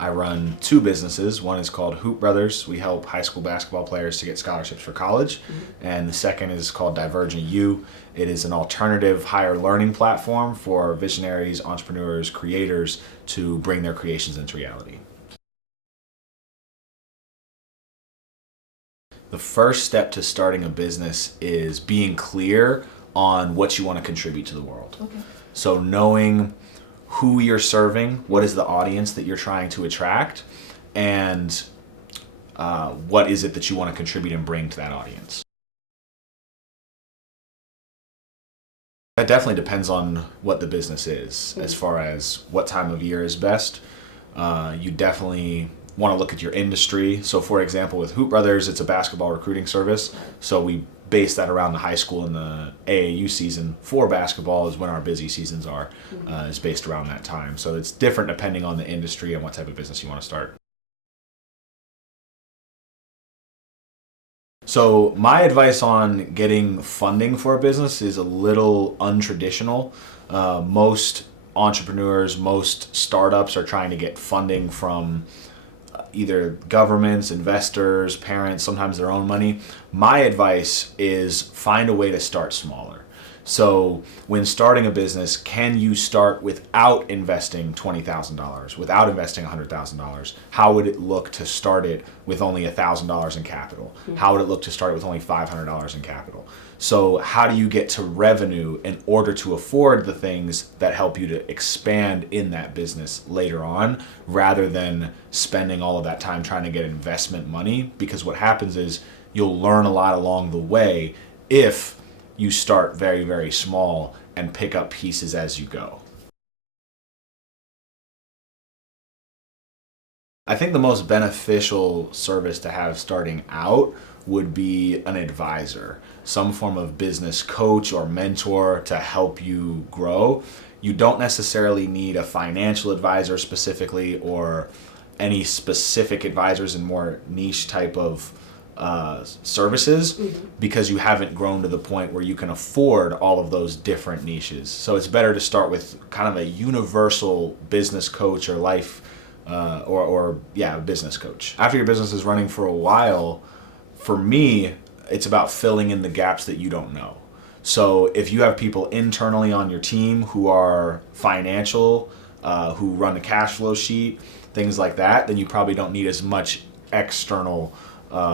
I run two businesses. One is called Hoop Brothers. We help high school basketball players to get scholarships for college. And the second is called Divergent U. It is an alternative higher learning platform for visionaries, entrepreneurs, creators to bring their creations into reality. The first step to starting a business is being clear on what you want to contribute to the world. Okay. So knowing who you're serving, what is the audience that you're trying to attract, and what is it that you want to contribute and bring to that audience. That definitely depends on what the business is, as far as what time of year is best. You definitely want to look at your industry. So for example, with Hoop Brothers, it's a basketball recruiting service. So we base that around the high school and the AAU season for basketball is when our busy seasons are, is based around that time. So it's different depending on the industry and what type of business you want to start. So my advice on getting funding for a business is a little untraditional. Most entrepreneurs, most startups are trying to get funding from either governments, investors, parents, sometimes their own money. My advice is find a way to start smaller. So when starting a business, can you start without investing $20,000, without investing $100,000? How would it look to start it with only $1,000 in capital? How would it look to start it with only $500 in capital? So how do you get to revenue in order to afford the things that help you to expand in that business later on, rather than spending all of that time trying to get investment money? Because what happens is you'll learn a lot along the way if you start very, very small and pick up pieces as you go. I think the most beneficial service to have starting out would be an advisor, some form of business coach or mentor to help you grow. You don't necessarily need a financial advisor specifically, or any specific advisors in more niche type of services, because you haven't grown to the point where you can afford all of those different niches. So it's better to start with kind of a universal business coach or life business coach. After your business is running for a while, for me, it's about filling in the gaps that you don't know. So if you have people internally on your team who are financial, who run a cash flow sheet, things like that, then you probably don't need as much external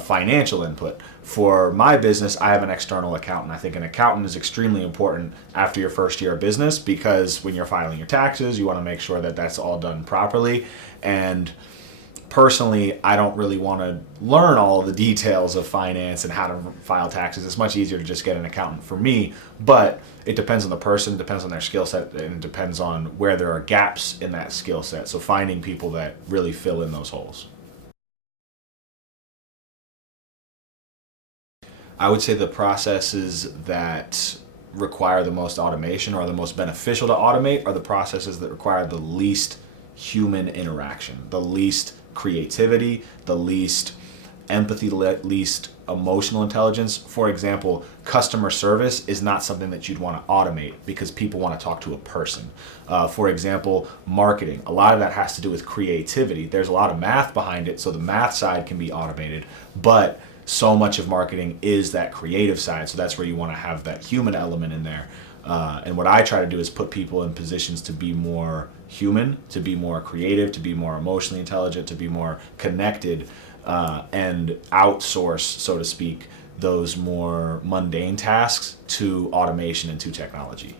financial input. For my business, I have an external accountant. I think an accountant is extremely important after your first year of business, because when you're filing your taxes, you want to make sure that that's all done properly. And personally, I don't really want to learn all the details of finance and how to file taxes. It's much easier to just get an accountant for me, but it depends on the person, it depends on their skill set, and it depends on where there are gaps in that skill set. So finding people that really fill in those holes. I would say the processes that require the most automation, or the most beneficial to automate, are the processes that require the least human interaction, the least creativity, the least empathy, the least emotional intelligence. For example, customer service is not something that you'd want to automate, because people want to talk to a person. For example, marketing, a lot of that has to do with creativity. There's a lot of math behind it, so the math side can be automated, but so much of marketing is that creative side. So that's where you want to have that human element in there. And what I try to do is put people in positions to be more human, to be more creative, to be more emotionally intelligent, to be more connected, and outsource, so to speak, those more mundane tasks to automation and to technology.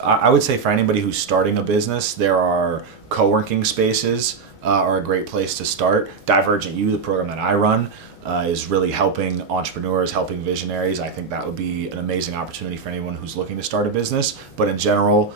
I would say, for anybody who's starting a business, there are co-working spaces are a great place to start. Divergent U, the program that I run, is really helping entrepreneurs, helping visionaries. I think that would be an amazing opportunity for anyone who's looking to start a business. But in general,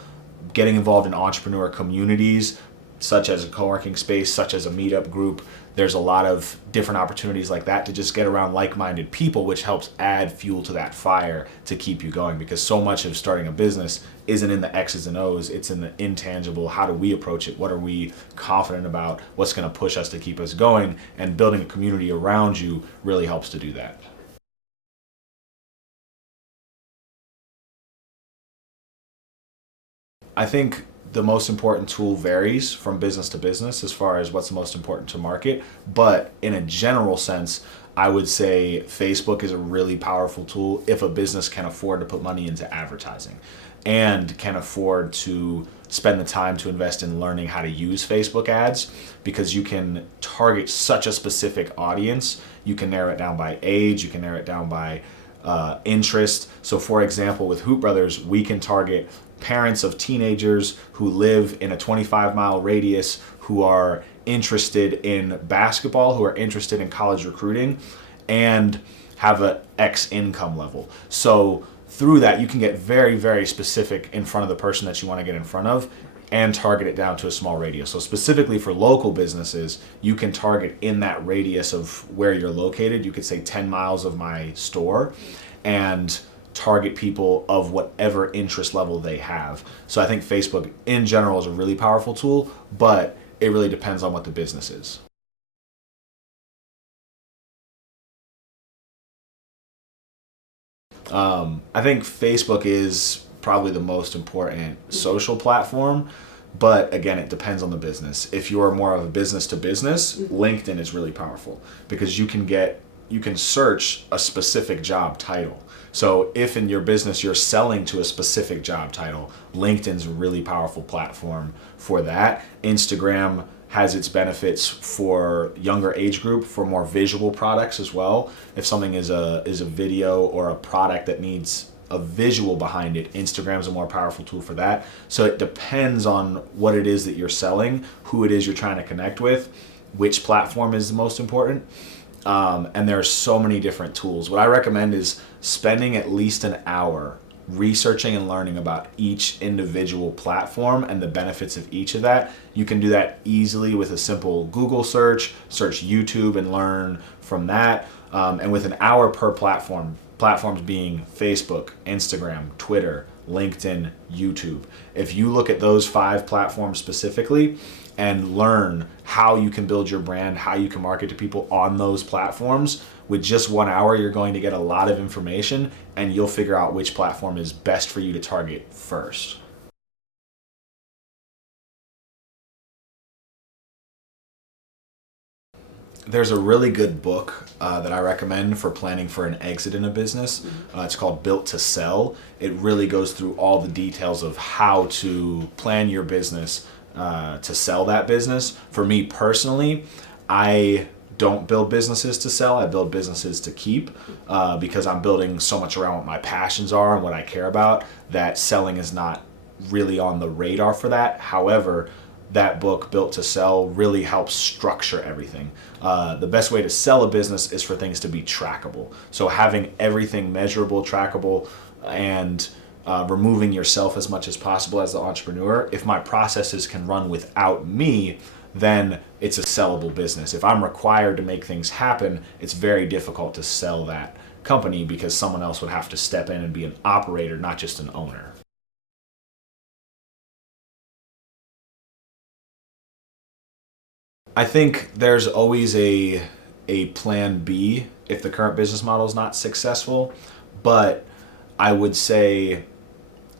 getting involved in entrepreneur communities, such as a co-working space, such as a meetup group, there's a lot of different opportunities like that to just get around like-minded people, which helps add fuel to that fire to keep you going. Because so much of starting a business isn't in the X's and O's, it's in the intangible. How do we approach it? What are we confident about? What's going to push us to keep us going? And building a community around you really helps to do that. I think the most important tool varies from business to business as far as what's the most important to market. But in a general sense, I would say Facebook is a really powerful tool if a business can afford to put money into advertising and can afford to spend the time to invest in learning how to use Facebook ads, because you can target such a specific audience. You can narrow it down by age, you can narrow it down by interest. So for example, with Hoop Brothers, we can target parents of teenagers who live in a 25-mile radius, who are interested in basketball, who are interested in college recruiting, and have a X income level. So through that, you can get very, very specific in front of the person that you want to get in front of and target it down to a small radius. So specifically for local businesses, you can target in that radius of where you're located. You could say 10 miles of my store and target people of whatever interest level they have. So I think Facebook in general is a really powerful tool, but it really depends on what the business is. I think Facebook is probably the most important social platform, but again, it depends on the business. If you're more of a business to business, LinkedIn is really powerful because you can search a specific job title. So if in your business you're selling to a specific job title, LinkedIn's a really powerful platform for that. Instagram has its benefits for younger age group, for more visual products as well. If something is a video or a product that needs a visual behind it, Instagram's a more powerful tool for that. So it depends on what it is that you're selling, who it is you're trying to connect with, which platform is the most important. And there are so many different tools. What I recommend is spending at least an hour researching and learning about each individual platform and the benefits of each of that. You can do that easily with a simple Google search YouTube and learn from that. And with an hour per platform, platforms being Facebook, Instagram, Twitter, LinkedIn, YouTube. If you look at those 5 platforms specifically and learn how you can build your brand, how you can market to people on those platforms, with just 1 hour, you're going to get a lot of information and you'll figure out which platform is best for you to target first. There's a really good book that I recommend for planning for an exit in a business. It's called Built to Sell. It really goes through all the details of how to plan your business to sell that business. For me personally, I don't build businesses to sell. I build businesses to keep because I'm building so much around what my passions are and what I care about that selling is not really on the radar for that. However, that book, Built to Sell, really helps structure everything. The best way to sell a business is for things to be trackable. So having everything measurable, trackable, and removing yourself as much as possible as the entrepreneur. If my processes can run without me, then it's a sellable business. If I'm required to make things happen, it's very difficult to sell that company because someone else would have to step in and be an operator, not just an owner. I think there's always a plan B if the current business model is not successful, but I would say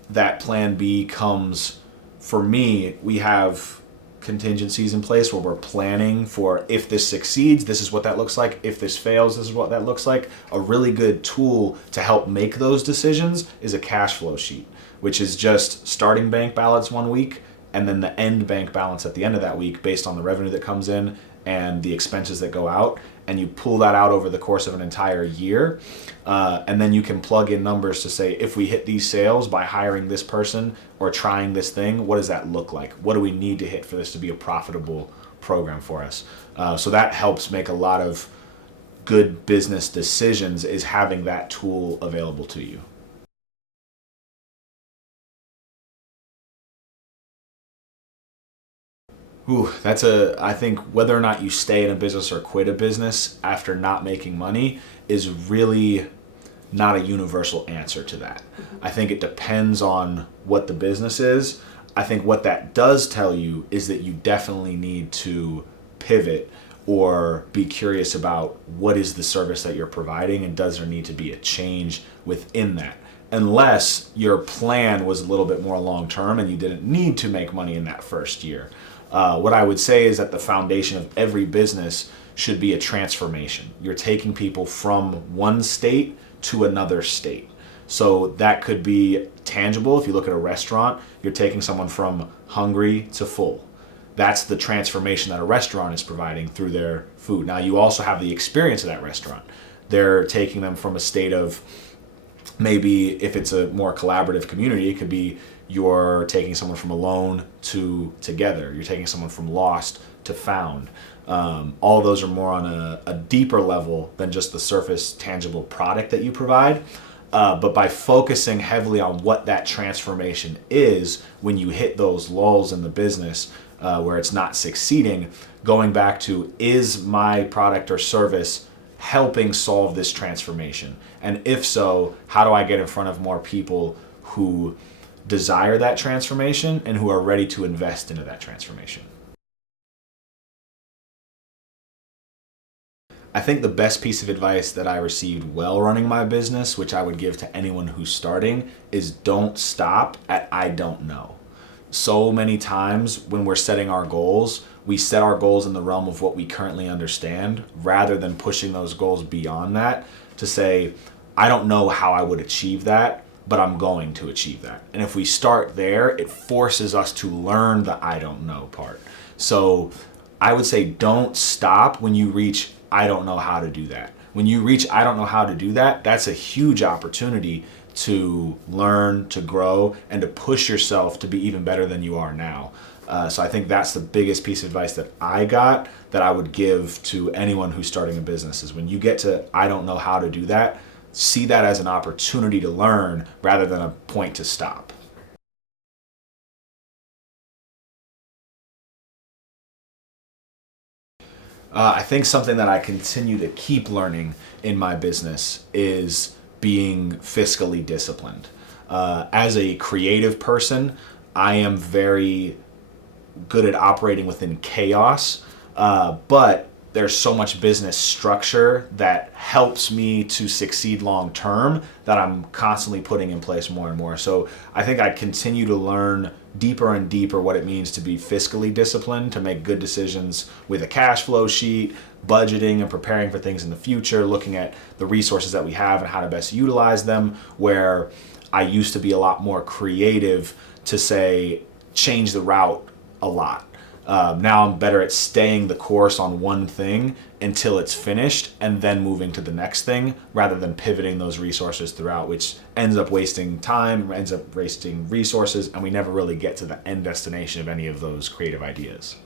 that plan B comes, for me, we have contingencies in place where we're planning for if this succeeds, this is what that looks like. If this fails, this is what that looks like. A really good tool to help make those decisions is a cash flow sheet, which is just starting bank balance 1 week and then the end bank balance at the end of that week based on the revenue that comes in and the expenses that go out. And you pull that out over the course of an entire year. And then you can plug in numbers to say, if we hit these sales by hiring this person or trying this thing, what does that look like? What do we need to hit for this to be a profitable program for us? So that helps make a lot of good business decisions, is having that tool available to you. I think whether or not you stay in a business or quit a business after not making money is really not a universal answer to that. I think it depends on what the business is. I think what that does tell you is that you definitely need to pivot or be curious about what is the service that you're providing and does there need to be a change within that. unless your plan was a little bit more long term and you didn't need to make money in that first year. What I would say is that the foundation of every business should be a transformation. You're taking people from one state to another state. So that could be tangible. If you look at a restaurant, you're taking someone from hungry to full. That's the transformation that a restaurant is providing through their food. Now, you also have the experience of that restaurant. They're taking them from a state of, maybe if it's a more collaborative community, it could be you're taking someone from alone to together. You're taking someone from lost to found. All of those are more on a deeper level than just the surface tangible product that you provide. But by focusing heavily on what that transformation is when you hit those lulls in the business where it's not succeeding, going back to, is my product or service helping solve this transformation? And if so, how do I get in front of more people who desire that transformation and who are ready to invest into that transformation? I think the best piece of advice that I received while running my business, which I would give to anyone who's starting, is don't stop at I don't know. So many times when we're setting our goals, we set our goals in the realm of what we currently understand rather than pushing those goals beyond that to say, I don't know how I would achieve that, but I'm going to achieve that. And if we start there, it forces us to learn the I don't know part. So I would say don't stop when you reach I don't know how to do that. When you reach I don't know how to do that, that's a huge opportunity to learn, to grow, and to push yourself to be even better than you are now. So I think that's the biggest piece of advice that I got that I would give to anyone who's starting a business is when you get to I don't know how to do that, see that as an opportunity to learn rather than a point to stop. I think something that I continue to keep learning in my business is being fiscally disciplined. As a creative person, I am very good at operating within chaos, but there's so much business structure that helps me to succeed long term that I'm constantly putting in place more and more. So I think I continue to learn deeper and deeper what it means to be fiscally disciplined, to make good decisions with a cash flow sheet, budgeting and preparing for things in the future, looking at the resources that we have and how to best utilize them, where I used to be a lot more creative to say, change the route a lot. Now I'm better at staying the course on one thing until it's finished and then moving to the next thing rather than pivoting those resources throughout, which ends up wasting time, ends up wasting resources, and we never really get to the end destination of any of those creative ideas.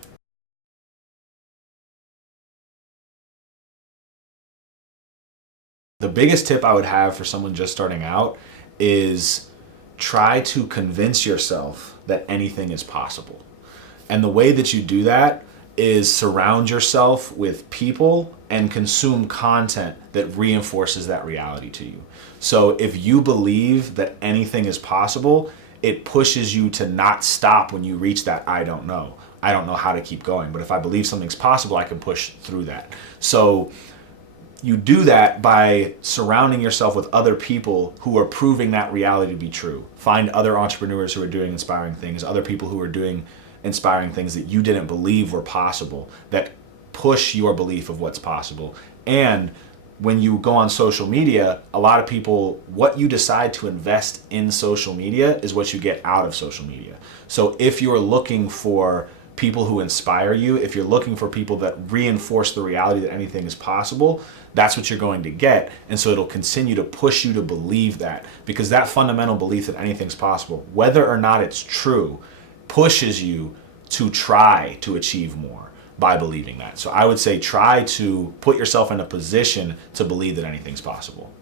The biggest tip I would have for someone just starting out is try to convince yourself that anything is possible. And the way that you do that is surround yourself with people and consume content that reinforces that reality to you. So if you believe that anything is possible, it pushes you to not stop when you reach that I don't know. I don't know how to keep going. But if I believe something's possible, I can push through that. So you do that by surrounding yourself with other people who are proving that reality to be true. Find other entrepreneurs who are doing inspiring things, other people who are doing inspiring things that you didn't believe were possible, that push your belief of what's possible. And when you go on social media, a lot of people, what you decide to invest in social media is what you get out of social media. So if you're looking for people who inspire you, if you're looking for people that reinforce the reality that anything is possible, that's what you're going to get. And so it'll continue to push you to believe that, because that fundamental belief that anything's possible, whether or not it's true, pushes you to try to achieve more by believing that. So I would say try to put yourself in a position to believe that anything's possible.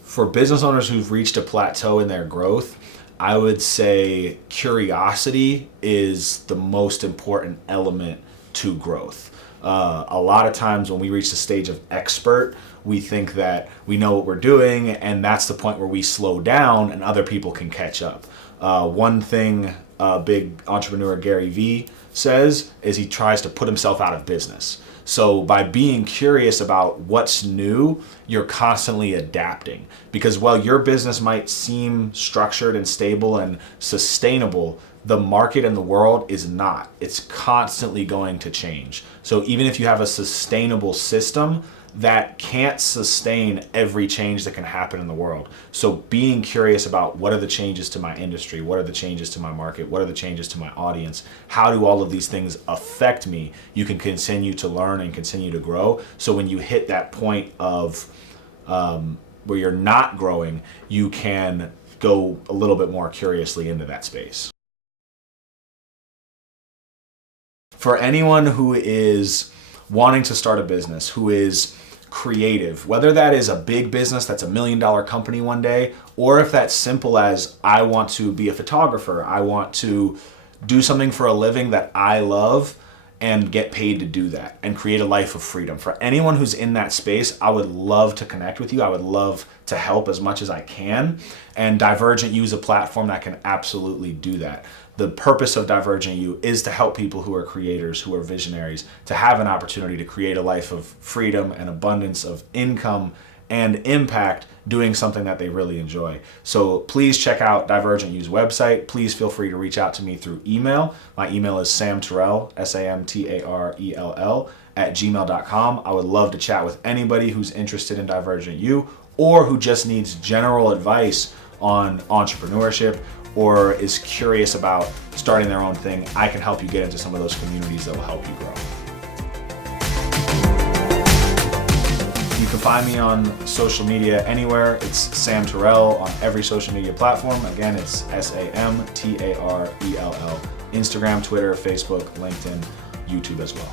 For business owners who've reached a plateau in their growth, I would say curiosity is the most important element to growth. A lot of times when we reach the stage of expert, we think that we know what we're doing, and that's the point where we slow down and other people can catch up. One thing big entrepreneur Gary Vee says is he tries to put himself out of business. So by being curious about what's new, you're constantly adapting. Because while your business might seem structured and stable and sustainable, the market and the world is not. It's constantly going to change. So even if you have a sustainable system, that can't sustain every change that can happen in the world. So being curious about what are the changes to my industry, what are the changes to my market, what are the changes to my audience, how do all of these things affect me, you can continue to learn and continue to grow. So when you hit that point of where you're not growing, you can go a little bit more curiously into that space. For anyone who is wanting to start a business, who is creative, whether that is a big business that's $1 million company one day, or if that's simple as I want to be a photographer, I want to do something for a living that I love and get paid to do that and create a life of freedom. For anyone who's in that space, I would love to connect with you. I would love to help as much as I can. And Divergent U is a platform that can absolutely do that. The purpose of Divergent U is to help people who are creators, who are visionaries, to have an opportunity to create a life of freedom and abundance of income and impact doing something that they really enjoy. So please check out Divergent U's website. Please feel free to reach out to me through email. My email is samtarell, SAMTARELL, @gmail.com. I would love to chat with anybody who's interested in Divergent U or who just needs general advice on entrepreneurship or is curious about starting their own thing. I can help you get into some of those communities that will help you grow. You can find me on social media anywhere. It's Sam Tarell on every social media platform. Again, it's SAMTARELL. Instagram, Twitter, Facebook, LinkedIn, YouTube as well.